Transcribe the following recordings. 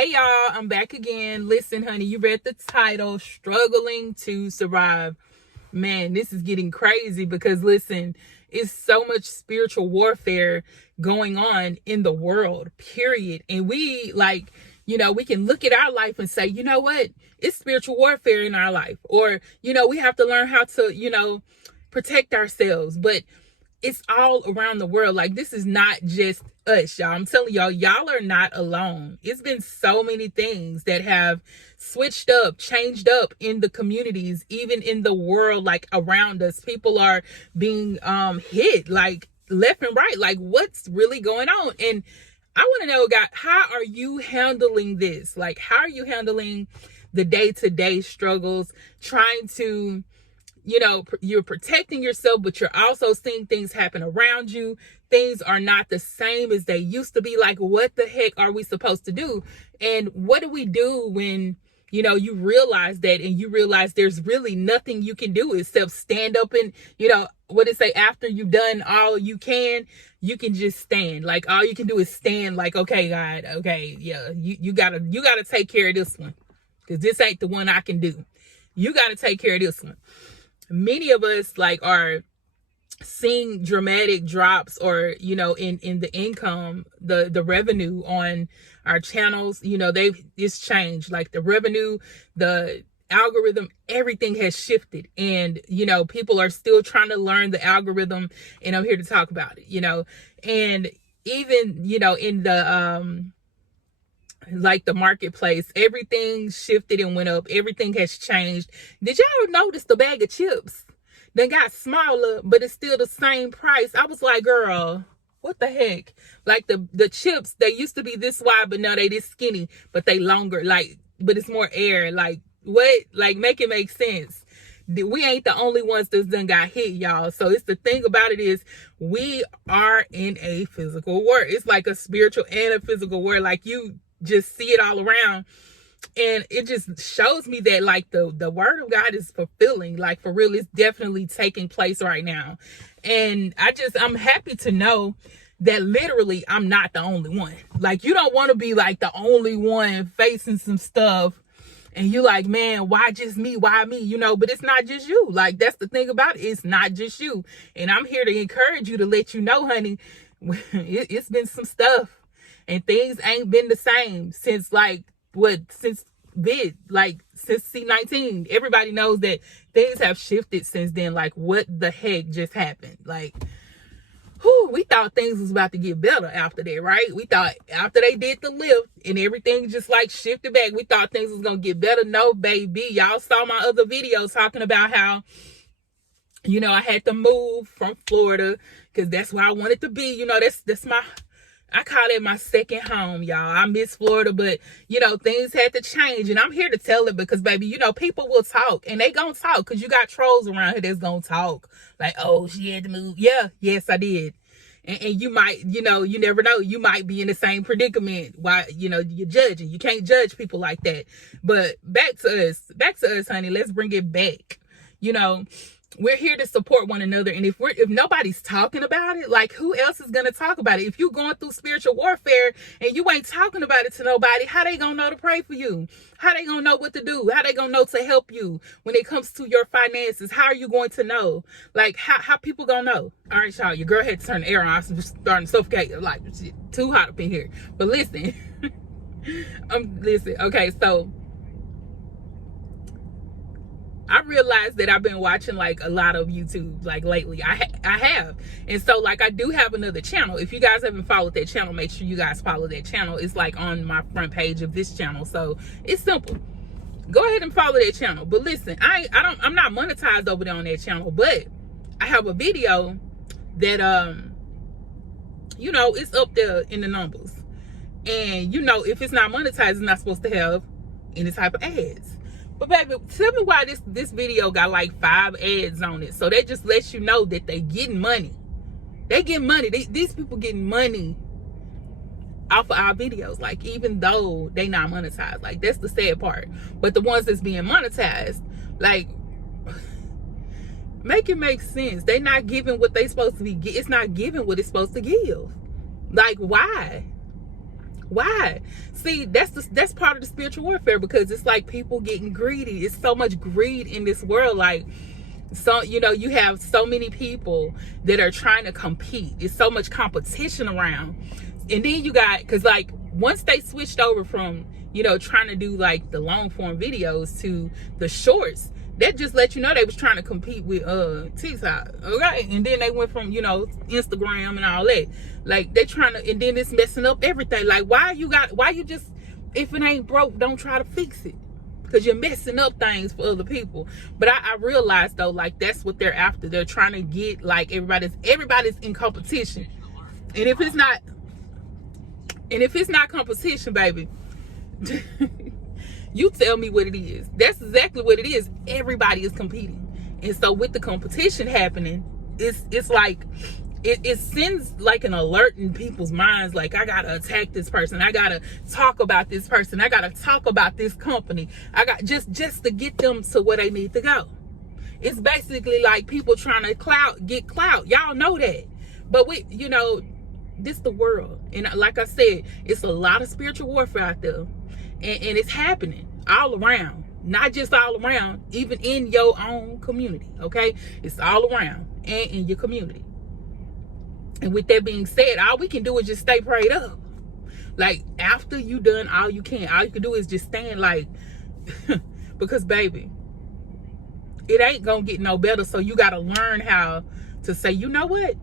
Hey y'all, I'm back again. Listen, honey, you read the title, Struggling to Survive. Man, this is getting crazy because listen, it's so much spiritual warfare going on in the world, period. And we we can look at our life and say, you know what? It's spiritual warfare in our life. Or, we have to learn how to, protect ourselves. But it's all around the world. Like, this is not just us, y'all. I'm telling y'all are not alone. It's been so many things that have switched up, changed up in the communities, even in the world, like around us. People are being hit like left and right. Like, what's really going on? And I want to know, God, how are you handling this? Like, how are you handling the day-to-day struggles, trying to you're protecting yourself, but you're also seeing things happen around you. Things are not the same as they used to be. Like, what the heck are we supposed to do? And what do we do when, you realize that, and you realize there's really nothing you can do except stand up and, what it say, after you've done all you can just stand. Like, all you can do is stand like, okay, God, okay, yeah, you gotta take care of this one, because this ain't the one I can do. You gotta take care of this one. Many of us are seeing dramatic drops, or in the income, the revenue on our channels. It's changed. Like, the revenue, the algorithm, everything has shifted, and people are still trying to learn the algorithm, and I'm here to talk about it. And even in the the marketplace, everything shifted and went up. Everything has changed. Did y'all notice the bag of chips then got smaller, but it's still the same price? I was like, girl, what the heck? Like, the chips, they used to be this wide, but now they this skinny, but they longer, but it's more air. Like, what? Like, make it make sense. We ain't the only ones that done got hit, y'all. So it's the thing about it is, we are in a physical war. It's like a spiritual and a physical war. Like, you just see it all around, and it just shows me that the word of God is fulfilling. Like, for real, it's definitely taking place right now. And I'm happy to know that literally I'm not the only one. Like, you don't want to be like the only one facing some stuff, and you like, man, why just me? Why me? But it's not just you. Like, that's the thing about it. It's not just you. And I'm here to encourage you, to let you know, honey, it's been some stuff. And things ain't been the same since since C-19. Everybody knows that things have shifted since then. Like, what the heck just happened? Like, we thought things was about to get better after that, right? We thought after they did the lift and everything just shifted back, we thought things was gonna get better. No, baby. Y'all saw my other videos talking about how I had to move from Florida because that's where I wanted to be. That's I call it my second home, y'all. I miss Florida, but, things had to change. And I'm here to tell it because, baby, people will talk. And they gonna talk because you got trolls around here that's gonna talk. Like, oh, she had to move. Yeah, yes, I did. And you might, you never know. You might be in the same predicament. Why, you're judging. You can't judge people like that. But back to us, honey. Let's bring it back. We're here to support one another. And if nobody's talking about it, like, who else is going to talk about it? If you're going through spiritual warfare and you ain't talking about it to nobody, how they going to know to pray for you? How they going to know what to do? How they going to know to help you when it comes to your finances? How are you going to know? Like, how people going to know? All right, y'all, your girl had to turn the air on. I'm just starting to suffocate. Like, it's too hot up in here. But listen, listen. Okay, so I realized that I've been watching a lot of YouTube lately. I have. And so I do have another channel. If you guys haven't followed that channel, make sure you guys follow that channel. It's on my front page of this channel. So it's simple. Go ahead and follow that channel. But listen, I'm not monetized over there on that channel, but I have a video that it's up there in the numbers. And if it's not monetized, it's not supposed to have any type of ads. But baby, tell me why this video got 5 ads on it. So that just lets you know that they getting money. They getting money. These people getting money off of our videos. Even though they not monetized. That's the sad part. But the ones that's being monetized, make it make sense. They not giving what they supposed to be. It's not giving what it's supposed to give. Why? Why? See, that's part of the spiritual warfare, because it's like people getting greedy. It's so much greed in this world. Like, so, you know, you have so many people that are trying to compete. It's so much competition around. And then you got, because like once they switched over from, you know, trying to do like the long form videos to the shorts, that just let you know they was trying to compete with TikTok. Okay. And then they went from, you know, Instagram and all that. Like they trying to, and then it's messing up everything. Like why you just, if it ain't broke, don't try to fix it. Because you're messing up things for other people. But I realized though, like that's what they're after. They're trying to get like everybody's in competition. And if it's not competition, baby, you tell me what it is. That's exactly what it is. Everybody is competing. And so with the competition happening, it's like it sends like an alert in people's minds, like I gotta attack this person, I gotta talk about this person, I gotta talk about this company, I got just to get them to where they need to go. It's basically like people trying to get clout. Y'all know that. But you know, this the world. And like I said, it's a lot of spiritual warfare out there. And it's happening all around. Not just all around, even in your own community, okay? It's all around and in your community. And with that being said, all we can do is just stay prayed up. Like, after you done all you can do is just stand like, because baby, it ain't gonna get no better. So you gotta learn how to say, you know what?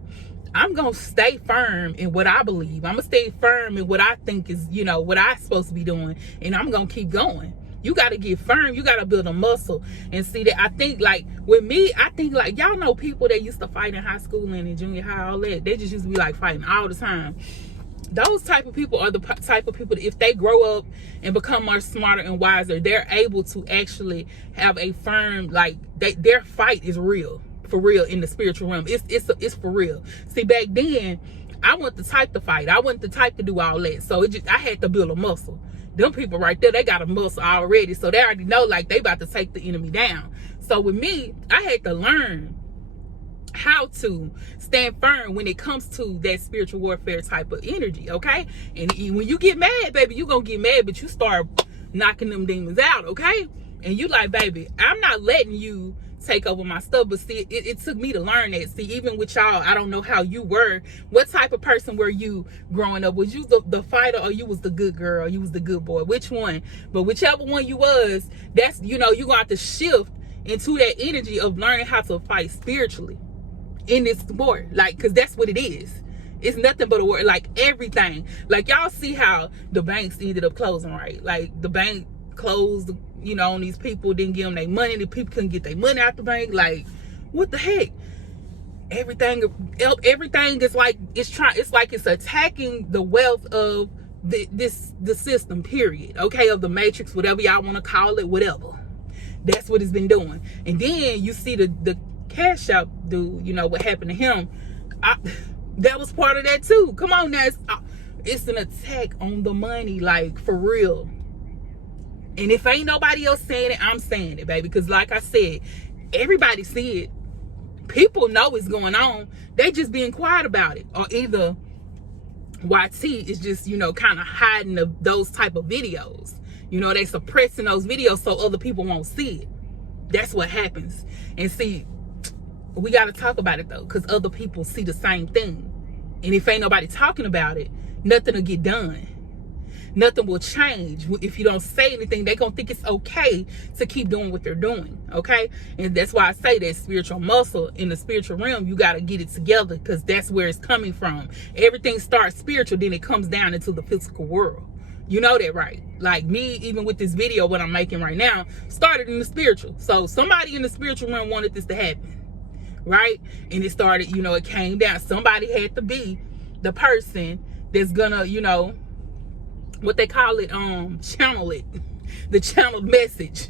I'm gonna stay firm in what I believe. I'm gonna stay firm in what I think is, you know, what I'm supposed to be doing. And I'm gonna keep going. You gotta get firm. You gotta build a muscle. And see that, I think like with me, I think like, y'all know people that used to fight in high school and in junior high, all that. They just used to be like fighting all the time. Those type of people are the type of people that if they grow up and become more smarter and wiser, they're able to actually have a firm, like their fight is real. For real in the spiritual realm. It's for real. See, back then, I wasn't the type to fight. I wasn't the type to do all that. So I had to build a muscle. Them people right there, they got a muscle already. So they already know like they about to take the enemy down. So with me, I had to learn how to stand firm when it comes to that spiritual warfare type of energy, okay? And when you get mad, baby, you gonna get mad, but you start knocking them demons out, okay? And you like, baby, I'm not letting you take over my stuff. But see, it took me to learn that. See, even with y'all, I don't know how you were. What type of person were you growing up? Was you the fighter, or you was the good girl, or you was the good boy? Which one? But whichever one you was, that's, you know, you're gonna have to shift into that energy of learning how to fight spiritually in this sport. Like, because that's what it is. It's nothing but a word. Like everything, like y'all see how the banks ended up closing, right? Like the bank closed, you know, on these people, didn't give them their money. The people couldn't get their money out the bank. Like, what the heck? Everything is like, it's like it's attacking the wealth of the system, period. Okay, of the matrix, whatever y'all want to call it, whatever. That's what it's been doing. And then you see the CashApp dude, you know what happened to him. That was part of that too. Come on now, it's an attack on the money, like for real. And if ain't nobody else saying it, I'm saying it, baby. Because like I said, everybody see it. People know what's going on. They just being quiet about it. Or either YT is just, you know, kind of hiding those type of videos. You know, they suppressing those videos so other people won't see it. That's what happens. And see, we got to talk about it though. Because other people see the same thing. And if ain't nobody talking about it, nothing will get done. Nothing will change. If you don't say anything, they're going to think it's okay to keep doing what they're doing, okay? And that's why I say that spiritual muscle in the spiritual realm, you got to get it together, because that's where it's coming from. Everything starts spiritual, then it comes down into the physical world. You know that, right? Like me, even with this video, what I'm making right now, started in the spiritual. So somebody in the spiritual realm wanted this to happen, right? And it started, you know, it came down. Somebody had to be the person that's gonna, you know, what they call it, channel it, the channeled message.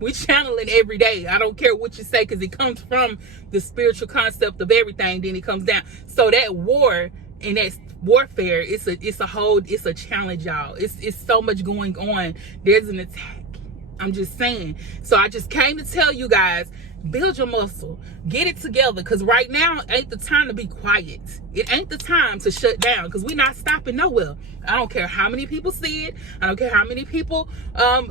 We channel it every day. I don't care what you say, because it comes from the spiritual concept of everything, then it comes down. So that war and that warfare, it's a challenge, y'all. It's so much going on. There's an attack I'm just saying. So I just came to tell you guys, build your muscle, get it together, because right now ain't the time to be quiet. It ain't the time to shut down, because we're not stopping nowhere. I don't care how many people see it. I don't care how many people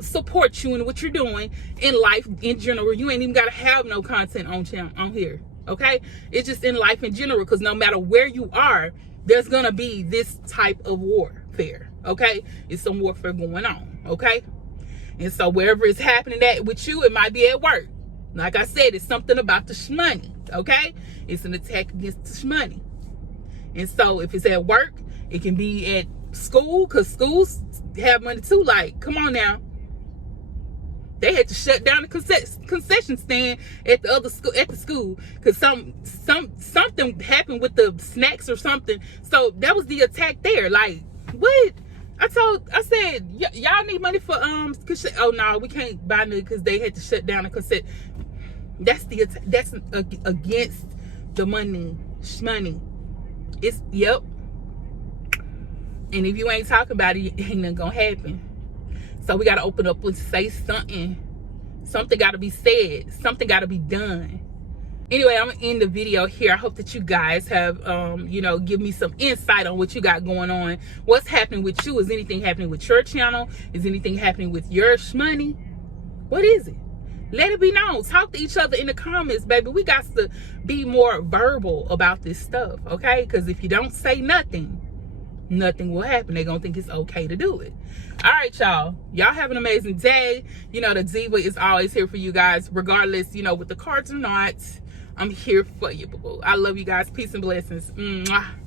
support you in what you're doing in life in general. You ain't even got to have no content on here, okay? It's just in life in general, because no matter where you are, there's gonna be this type of warfare, okay? It's some warfare going on, okay? And so wherever it's happening at with you, it might be at work. Like I said, it's something about the shmoney, okay? It's an attack against the shmoney. And so if it's at work, it can be at school, because schools have money too. Like, come on now. They had to shut down the concession stand at the other school, because something happened with the snacks or something. So that was the attack there. Like, what? I said, y'all need money for oh no, we can't buy new, because they had to shut down the concession. That's against the money, shmoney. It's, yep. And if you ain't talking about it, ain't nothing gonna happen. So we gotta open up and say something. Something gotta be said. Something gotta be done. Anyway, I'm gonna end the video here. I hope that you guys have, give me some insight on what you got going on. What's happening with you? Is anything happening with your channel? Is anything happening with your shmoney? What is it? Let it be known. Talk to each other in the comments, baby. We got to be more verbal about this stuff, okay? Because if you don't say nothing, nothing will happen. They're going to think it's okay to do it. All right, y'all. Y'all have an amazing day. You know, the Diva is always here for you guys, regardless, with the cards or not. I'm here for you, boo-boo. I love you guys. Peace and blessings. Mwah.